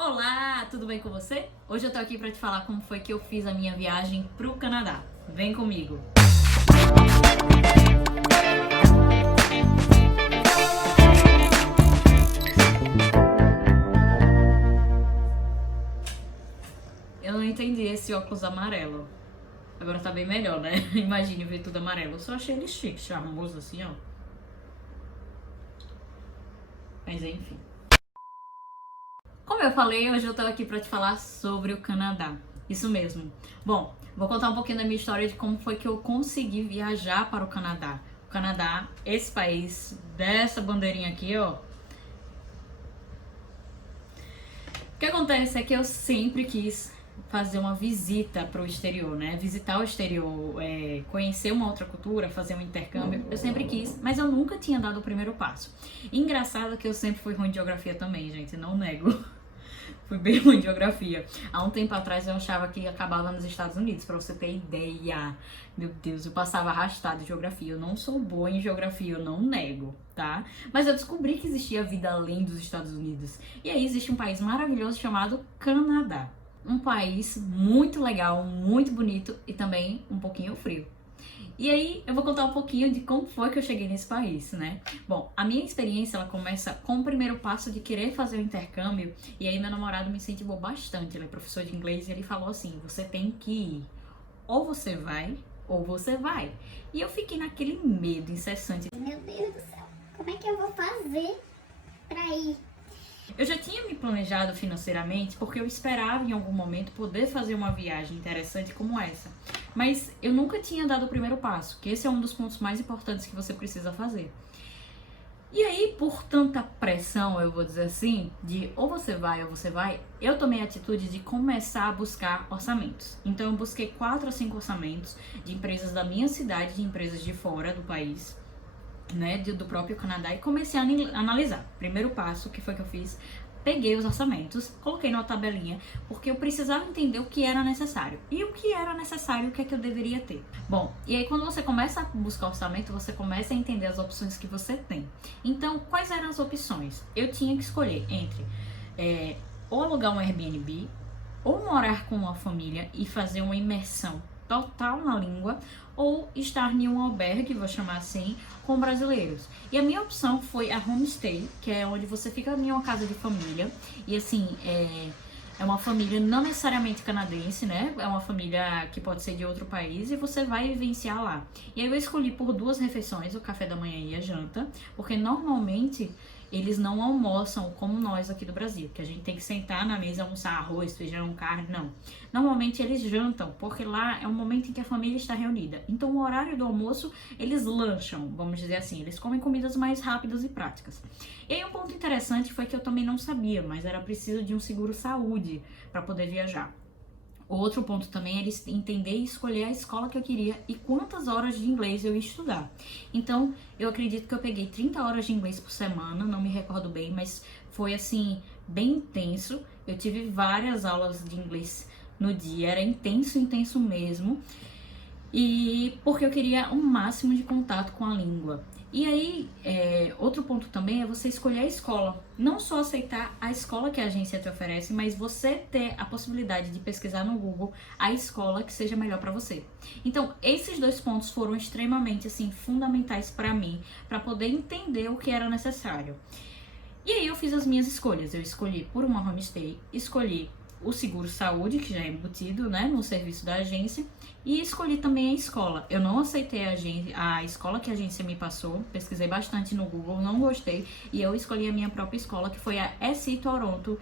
Olá, tudo bem com você? Hoje eu tô aqui pra te falar como foi que eu fiz a minha viagem pro Canadá. Vem comigo! Eu não entendi esse óculos amarelo. Agora tá bem melhor, né? Imagine ver tudo amarelo. Eu só achei ele chique, charmoso assim, ó. Mas enfim. Como eu falei, hoje eu tô aqui pra te falar sobre o Canadá. Isso mesmo. Bom, vou contar um pouquinho da minha história de como foi que eu consegui viajar para o Canadá. O Canadá, esse país, dessa bandeirinha aqui, ó. O que acontece é que eu sempre quis fazer uma visita para o exterior, né? Visitar o exterior, conhecer uma outra cultura, fazer um intercâmbio. Eu sempre quis, mas eu nunca tinha dado o primeiro passo. Engraçado que eu sempre fui ruim de geografia também, gente, não nego. Fui bem ruim de geografia. Há um tempo atrás eu achava que acabava nos Estados Unidos, pra você ter ideia. Meu Deus, eu passava arrastado em geografia. Eu não sou boa em geografia, eu não nego, tá? Mas eu descobri que existia vida além dos Estados Unidos. E aí existe um país maravilhoso chamado Canadá. Um país muito legal, muito bonito e também um pouquinho frio. E aí eu vou contar um pouquinho de como foi que eu cheguei nesse país, né? Bom, a minha experiência ela começa com o primeiro passo de querer fazer o intercâmbio. E aí meu namorado me incentivou bastante, ele é professor de inglês e ele falou assim, você tem que ir, ou você vai, ou você vai. E eu fiquei naquele medo incessante. Meu Deus do céu, como é que eu vou fazer pra ir? Eu já tinha me planejado financeiramente porque eu esperava em algum momento poder fazer uma viagem interessante como essa. Mas eu nunca tinha dado o primeiro passo, que esse é um dos pontos mais importantes que você precisa fazer. E aí, por tanta pressão, eu vou dizer assim, de ou você vai ou você vai, eu tomei a atitude de começar a buscar orçamentos. Então eu busquei 4 a 5 orçamentos de empresas da minha cidade, de empresas de fora do país, né, do próprio Canadá, e comecei a analisar. Primeiro passo, que foi que eu fiz? Peguei os orçamentos, coloquei numa tabelinha, porque eu precisava entender o que era necessário. E o que era necessário, o que é que eu deveria ter. Bom, e aí quando você começa a buscar orçamento, você começa a entender as opções que você tem. Então, quais eram as opções? Eu tinha que escolher entre ou alugar um Airbnb, ou morar com uma família e fazer uma imersão total na língua, ou estar em um albergue, vou chamar assim, com brasileiros. E a minha opção foi a homestay, que é onde você fica em uma casa de família, e assim, é uma família não necessariamente canadense, né? É uma família que pode ser de outro país e você vai vivenciar lá. E aí eu escolhi por 2 refeições, o café da manhã e a janta, porque normalmente eles não almoçam como nós aqui do Brasil, que a gente tem que sentar na mesa, almoçar arroz, feijão, carne, não. Normalmente eles jantam, porque lá é o momento em que a família está reunida. Então o horário do almoço, eles lancham, vamos dizer assim, eles comem comidas mais rápidas e práticas. E aí um ponto interessante foi que eu também não sabia, mas era preciso de um seguro-saúde para poder viajar. Outro ponto também era entender e escolher a escola que eu queria e quantas horas de inglês eu ia estudar. Então, eu acredito que eu peguei 30 horas de inglês por semana, não me recordo bem, mas foi assim, bem intenso. Eu tive várias aulas de inglês no dia, era intenso, intenso mesmo. E porque eu queria um máximo de contato com a língua. E aí, outro ponto também é você escolher a escola. Não só aceitar a escola que a agência te oferece, mas você ter a possibilidade de pesquisar no Google a escola que seja melhor para você. Então, esses 2 pontos foram extremamente, assim, fundamentais para mim, para poder entender o que era necessário. E aí eu fiz as minhas escolhas. Eu escolhi por uma homestay, escolhi o seguro-saúde, que já é embutido, né, no serviço da agência, e escolhi também a escola. Eu não aceitei a escola que a agência me passou, pesquisei bastante no Google, não gostei, e eu escolhi a minha própria escola, que foi a SI Toronto,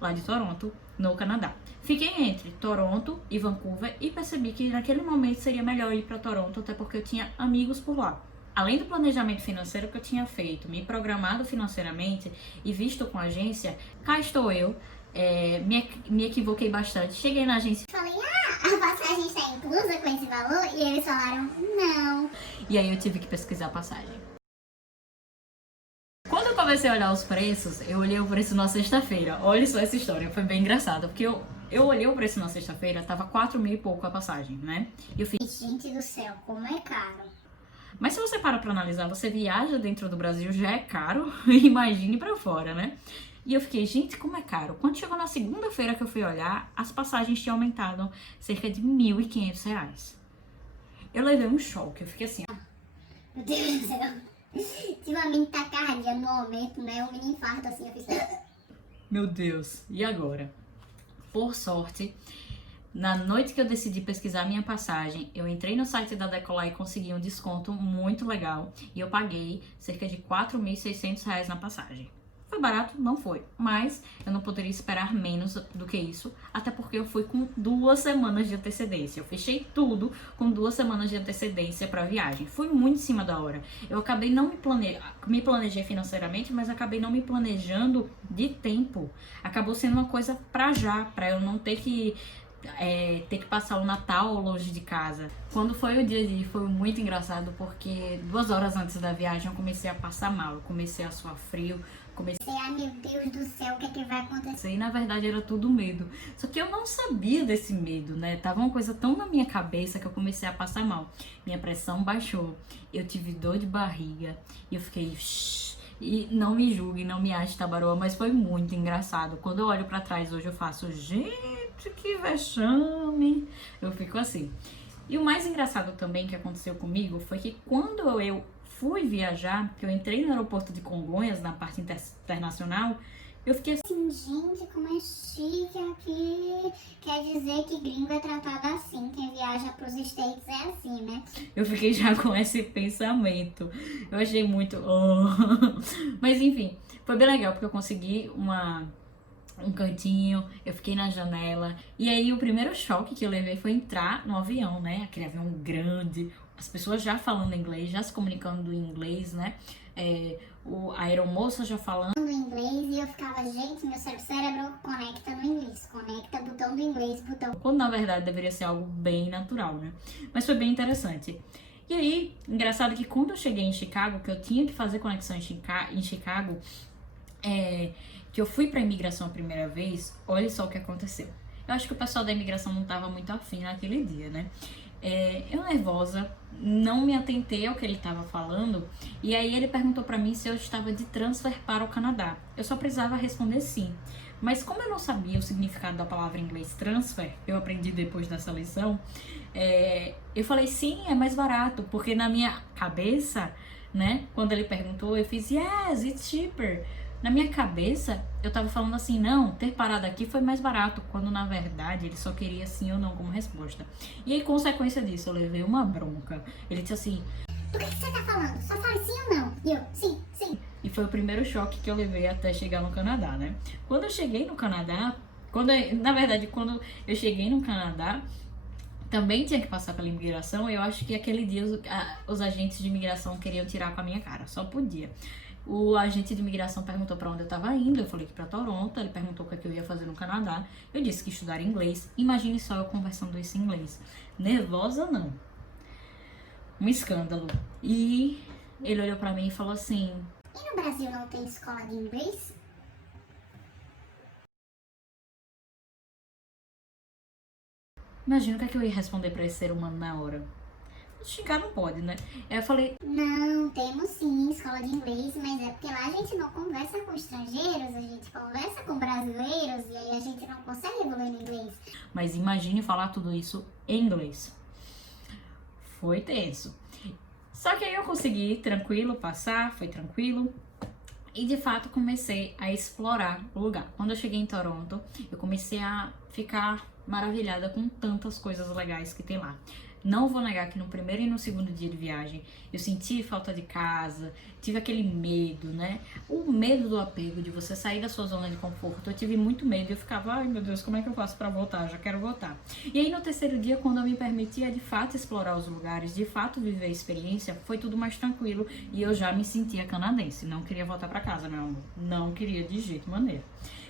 lá de Toronto, no Canadá. Fiquei entre Toronto e Vancouver e percebi que naquele momento seria melhor ir para Toronto, até porque eu tinha amigos por lá. Além do planejamento financeiro que eu tinha feito, me financeiramente e visto com a agência, cá estou eu, me equivoquei bastante. Cheguei na agência Falei, a passagem está inclusa com esse valor? E eles falaram, não. e aí eu tive que pesquisar a passagem. Quando eu comecei a olhar os preços, eu olhei o preço na sexta-feira. Olha só essa história, foi bem engraçada, porque eu olhei o preço na sexta-feira, tava 4 mil e pouco a passagem, né? E eu fiz, Gente do céu, como é caro. mas se você para pra analisar, você viaja dentro do Brasil, já é caro, imagine pra fora, né? E eu fiquei, gente, como é caro. Quando chegou na segunda-feira que eu fui olhar, as passagens tinham aumentado cerca de R$ 1.500. Eu levei um choque, eu fiquei assim, Meu Deus do céu. Tive uma mini taquicardia no momento, né? Um mini infarto assim, eu fiz. meu Deus, e agora? Por sorte, na noite que eu decidi pesquisar minha passagem, eu entrei no site da Decolar e consegui um desconto muito legal. E eu paguei cerca de R$ 4.600 na passagem. Foi barato? Não foi. Mas eu não poderia esperar menos do que isso, até porque eu fui com 2 semanas de antecedência. Eu fechei tudo com 2 semanas de antecedência para a viagem. Fui muito em cima da hora. Eu acabei não me planejei financeiramente, mas acabei não me planejando de tempo. Acabou sendo uma coisa para já, para eu não ter que passar o Natal longe de casa. Quando foi o dia de ir, foi muito engraçado, porque 2 horas antes da viagem eu comecei a passar mal, eu comecei a suar frio, Ai, meu Deus do céu, o que é que vai acontecer? e na verdade era tudo medo. Só que eu não sabia desse medo, né? Tava uma coisa tão na minha cabeça que eu comecei a passar mal. Minha pressão baixou, eu tive dor de barriga e eu fiquei... E não me julgue, não me ache tabaroa, mas foi muito engraçado. Quando eu olho pra trás hoje eu faço, gente, que vexame. Eu fico assim. E o mais engraçado também que aconteceu comigo foi que quando eu fui viajar, que eu entrei no aeroporto de Congonhas, na parte internacional, eu fiquei assim, gente, como é chique aqui. Quer dizer que gringo é tratado assim. Quem viaja pros States é assim, né? Eu fiquei já com esse pensamento. Eu achei muito... Mas enfim, foi bem legal, porque eu consegui um cantinho, eu fiquei na janela. E aí o primeiro choque que eu levei foi entrar no avião, né? Aquele avião grande, as pessoas já falando inglês, já se comunicando em inglês, né? A aeromoça já falando No inglês e eu ficava, gente, meu cérebro conecta no inglês. Conecta botão do inglês, botão. quando na verdade deveria ser algo bem natural, né? Mas foi bem interessante. E aí, engraçado que quando eu cheguei em Chicago, que eu tinha que fazer conexão em Chicago, que eu fui pra imigração a primeira vez, olha só o que aconteceu. Eu acho que o pessoal da imigração não tava muito afim naquele dia, né? Eu nervosa, não me atentei ao que ele estava falando, e aí ele perguntou pra mim se eu estava de transfer para o Canadá. Eu só precisava responder sim. Mas como eu não sabia o significado da palavra em inglês transfer, eu aprendi depois dessa lição, eu falei sim, é mais barato, porque na minha cabeça, né, quando ele perguntou, eu fiz yes, it's cheaper. Na minha cabeça, eu tava falando assim, não, ter parado aqui foi mais barato, quando na verdade ele só queria sim ou não como resposta. E aí, consequência disso, eu levei uma bronca. Ele disse assim, do que você tá falando? Só fale sim ou não? E eu, sim, sim. e foi o primeiro choque que eu levei até chegar no Canadá, né? Quando eu cheguei no Canadá, quando eu cheguei no Canadá, também tinha que passar pela imigração. Eu acho que aquele dia os agentes de imigração queriam tirar com a minha cara, só podia. O agente de imigração perguntou para onde eu estava indo, eu falei que para Toronto. Ele perguntou o que eu ia fazer no Canadá. Eu disse que estudar inglês. Imagine só eu conversando isso em inglês. Nervosa não. Um escândalo. E ele olhou para mim e falou assim: E no Brasil não tem escola de inglês? imagina o que eu ia responder para esse ser humano na hora. Xingar não pode, né? Aí eu falei: Não, temos sim escola de inglês, mas é porque lá a gente não conversa com estrangeiros, a gente conversa com brasileiros e aí a gente não consegue evoluir no inglês. mas imagine falar tudo isso em inglês. Foi tenso. Só que aí eu consegui tranquilo passar, foi tranquilo. E de fato comecei a explorar o lugar. Quando eu cheguei em Toronto, eu comecei a ficar maravilhada com tantas coisas legais que tem lá. Não vou negar que no primeiro e no segundo dia de viagem eu senti falta de casa, tive aquele medo, né? O medo do apego, de você sair da sua zona de conforto. Eu tive muito medo e eu ficava, ai meu Deus, como é que eu faço pra voltar? Já quero voltar. E aí no terceiro dia, quando eu me permitia de fato explorar os lugares, de fato viver a experiência, foi tudo mais tranquilo e eu já me sentia canadense. Não queria voltar pra casa, meu amor. Não queria de jeito maneiro.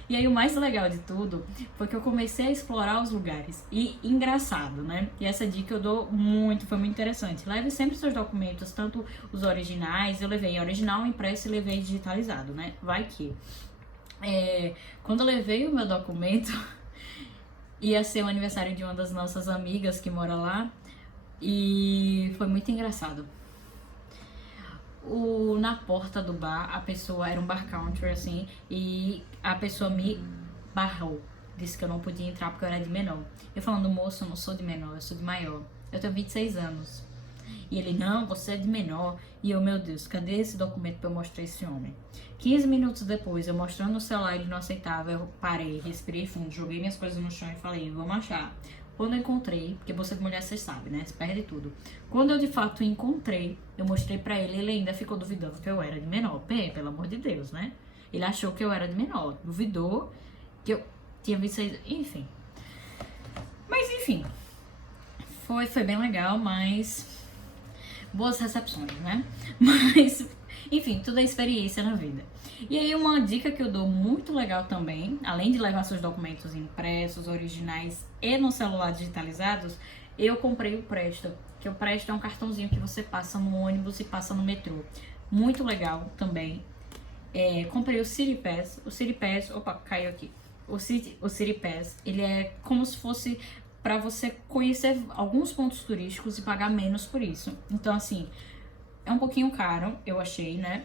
E aí o mais legal de tudo foi que eu comecei a explorar os lugares. E engraçado, né? E essa dica eu dou muito, foi muito interessante. Leve sempre seus documentos, tanto os originais, eu levei original, impresso e levei digitalizado, né? Vai que. Quando eu levei o meu documento, ia ser o aniversário de uma das nossas amigas que mora lá. E foi muito engraçado. Na porta do bar, a pessoa era um bar country, assim, e a pessoa me barrou. Disse que eu não podia entrar porque eu era de menor. Eu falando, moço, eu não sou de menor, eu sou de maior. Eu tenho 26 anos. E ele, não, você é de menor. E eu, meu Deus, cadê esse documento pra eu mostrar esse homem? 15 minutos depois, eu mostrando no celular, ele não aceitava. Eu parei, respirei fundo, joguei minhas coisas no chão e falei, vamos achar. Quando eu encontrei, porque bolsa de mulher, vocês sabem, né? Você perde tudo. Quando eu de fato encontrei, eu mostrei pra ele, ele ainda ficou duvidando que eu era de menor. Bem, pelo amor de Deus, né? Ele achou que eu era de menor, duvidou que eu tinha 26, enfim. Mas enfim, foi bem legal, mas boas recepções, né? Mas, enfim, tudo é experiência na vida. E aí uma dica que eu dou muito legal também, além de levar seus documentos impressos, originais e no celular digitalizados, eu comprei o Presto, que o Presto é um cartãozinho que você passa no ônibus e passa no metrô. Muito legal também. Comprei o City Pass. O City Pass, opa, caiu aqui. O City Pass, ele é como se fosse para você conhecer alguns pontos turísticos e pagar menos por isso. Então, assim, é um pouquinho caro, eu achei, né?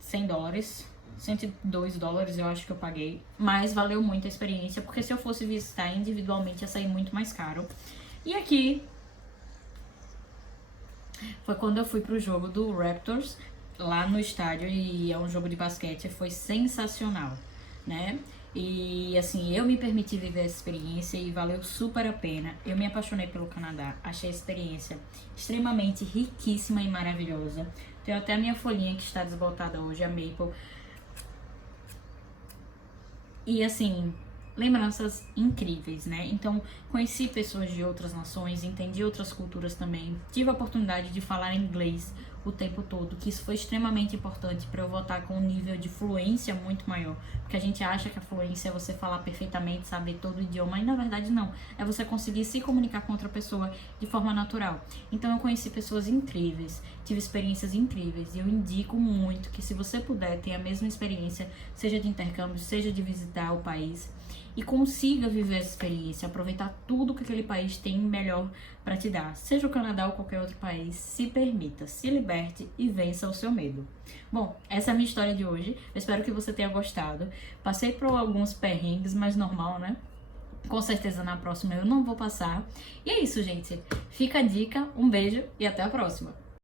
$100, $102 eu acho que eu paguei, mas valeu muito a experiência, porque se eu fosse visitar individualmente ia sair muito mais caro. E aqui foi quando eu fui pro jogo do Raptors, lá no estádio, e é um jogo de basquete, foi sensacional, né? E assim, eu me permiti viver essa experiência e valeu super a pena. Eu me apaixonei pelo Canadá, achei a experiência extremamente riquíssima e maravilhosa. Tenho até a minha folhinha que está desbotada hoje, a Maple. E assim, lembranças incríveis, né? Então, conheci pessoas de outras nações, entendi outras culturas também. Tive a oportunidade de falar inglês o tempo todo, que isso foi extremamente importante para eu voltar com um nível de fluência muito maior. Porque a gente acha que a fluência é você falar perfeitamente, saber todo o idioma, e na verdade não. É você conseguir se comunicar com outra pessoa de forma natural. Então eu conheci pessoas incríveis, tive experiências incríveis, e eu indico muito que se você puder ter a mesma experiência, seja de intercâmbio, seja de visitar o país, e consiga viver essa experiência, aproveitar tudo que aquele país tem melhor para te dar. Seja o Canadá ou qualquer outro país, se permita, se liberte e vença o seu medo. Bom, essa é a minha história de hoje. Eu espero que você tenha gostado. Passei por alguns perrengues, mas normal, né? Com certeza na próxima eu não vou passar. E é isso, gente. Fica a dica, um beijo e até a próxima.